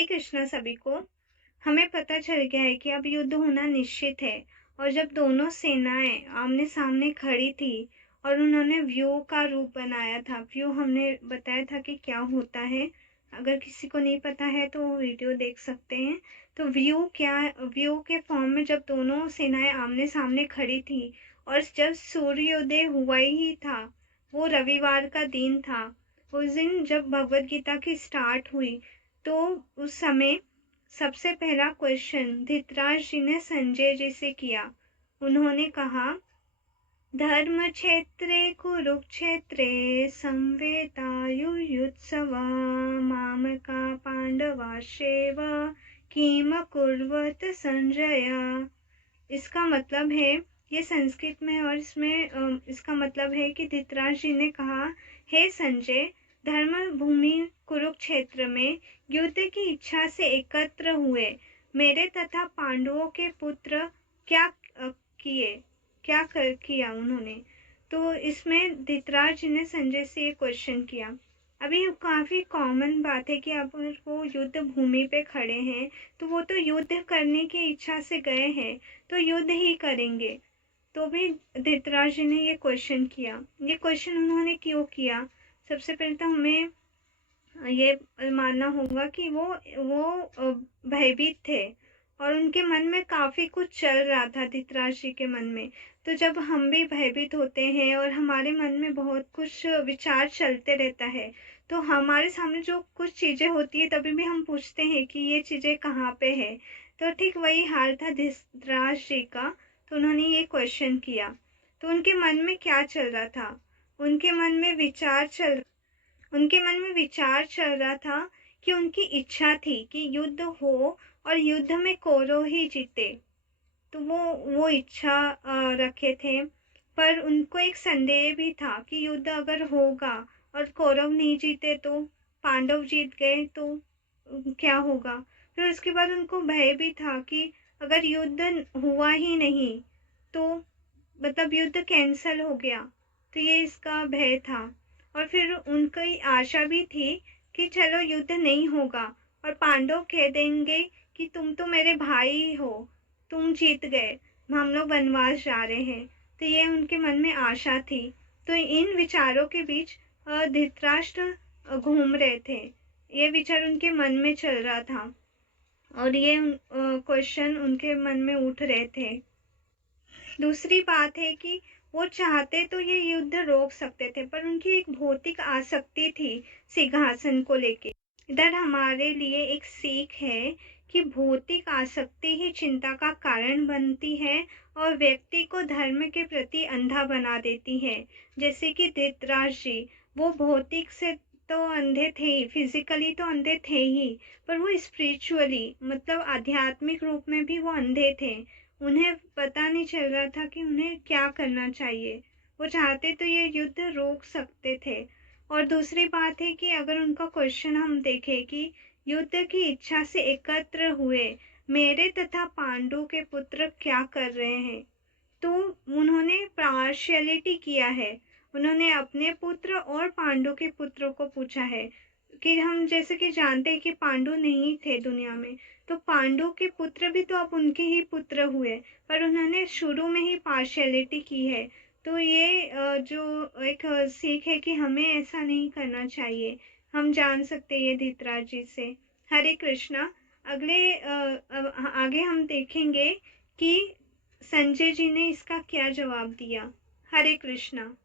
हरे कृष्णा सभी को। हमें पता चल गया है कि अब युद्ध होना निश्चित है और जब दोनों सेनाएं आमने सामने खड़ी थी और उन्होंने व्यू का रूप बनाया था। व्यू हमने बताया था कि क्या होता है, अगर किसी को नहीं पता है तो वो वीडियो देख सकते हैं। तो व्यू के फॉर्म में जब दोनों सेनाएं आमने सामने खड़ी थी और जब सूर्योदय हुआ ही था, वो रविवार का दिन था। उस दिन जब भगवत गीता की स्टार्ट हुई तो उस समय सबसे पहला क्वेश्चन धृतराज जी ने संजय जी से किया। उन्होंने कहा, धर्म क्षेत्रे कुरुक्षेत्रे संवेतायुयुत्सवा मामका पांडवाश्चैव किम कुर्वत संजय। इसका मतलब है, ये संस्कृत में, और इसमें इसका मतलब है कि धृतराज जी ने कहा, हे संजय, धर्म भूमि कुरुक्षेत्र में युद्ध की इच्छा से एकत्र हुए मेरे तथा पांडवों के पुत्र क्या किया उन्होंने। तो इसमें धृतराज जी ने संजय से ये क्वेश्चन किया। अभी काफी कॉमन बात है कि अगर वो युद्ध भूमि पे खड़े हैं तो वो तो युद्ध करने की इच्छा से गए हैं, तो युद्ध ही करेंगे। तो भी धृतराज जी ने ये क्वेश्चन किया। ये क्वेश्चन उन्होंने क्यों किया? सबसे पहले तो हमें ये मानना होगा कि वो भयभीत थे और उनके मन में काफी कुछ चल रहा था, धृतराज जी के मन में। तो जब हम भी भयभीत होते हैं और हमारे मन में बहुत कुछ विचार चलते रहता है, तो हमारे सामने जो कुछ चीजें होती है तभी भी हम पूछते हैं कि ये चीजें कहाँ पे है। तो ठीक वही हाल था धृतराज जी का। तो उन्होंने ये क्वेश्चन किया। तो उनके मन में क्या चल रहा था? उनके मन में विचार चल रहा था कि उनकी इच्छा थी कि युद्ध हो और युद्ध में कौरव ही जीते। तो वो इच्छा रखे थे, पर उनको एक संदेह भी था कि युद्ध अगर होगा और कौरव नहीं जीते तो पांडव जीत गए तो क्या होगा। फिर उसके बाद उनको भय भी था कि अगर युद्ध हुआ ही नहीं तो मतलब युद्ध कैंसल हो गया, तो ये इसका भय था। और फिर उनकी आशा भी थी कि चलो युद्ध नहीं होगा और पांडव कह देंगे कि तुम तो मेरे भाई हो, तुम जीत गए, हम लोग वनवास जा रहे हैं। तो ये उनके मन में आशा थी। तो इन विचारों के बीच धृतराष्ट्र घूम रहे थे। ये विचार उनके मन में चल रहा था और ये क्वेश्चन उनके मन में उठ रहे थे। दूसरी बात है कि वो चाहते तो ये युद्ध रोक सकते थे, पर उनकी एक भौतिक आसक्ति थी सिंहासन को लेके। इधर हमारे लिए एक सीख है कि भौतिक आसक्ति ही चिंता का कारण बनती है और व्यक्ति को धर्म के प्रति अंधा बना देती है। जैसे कि धृतराज जी, वो भौतिक से तो अंधे थे ही, फिजिकली तो अंधे थे ही, पर वो स्पिरिचुअली मतलब आध्यात्मिक रूप में भी वो अंधे थे। उन्हें पता नहीं चल रहा था कि उन्हें क्या करना चाहिए। वो चाहते तो ये युद्ध रोक सकते थे। और दूसरी बात है कि अगर उनका क्वेश्चन हम देखें कि युद्ध की इच्छा से एकत्र हुए मेरे तथा पांडु के पुत्र क्या कर रहे हैं, तो उन्होंने पार्शियलिटी किया है। उन्होंने अपने पुत्र और पांडु के पुत्रों को पूछा है कि हम जैसे कि जानते हैं कि पांडु नहीं थे दुनिया में, तो पांडु के पुत्र भी तो अब उनके ही पुत्र हुए, पर उन्होंने शुरू में ही पार्शियलिटी की है। तो ये जो एक सीख है कि हमें ऐसा नहीं करना चाहिए। हम जान सकते हैं ये धृतराज जी से। हरे कृष्णा। आगे हम देखेंगे कि संजय जी ने इसका क्या जवाब दिया। हरे कृष्णा।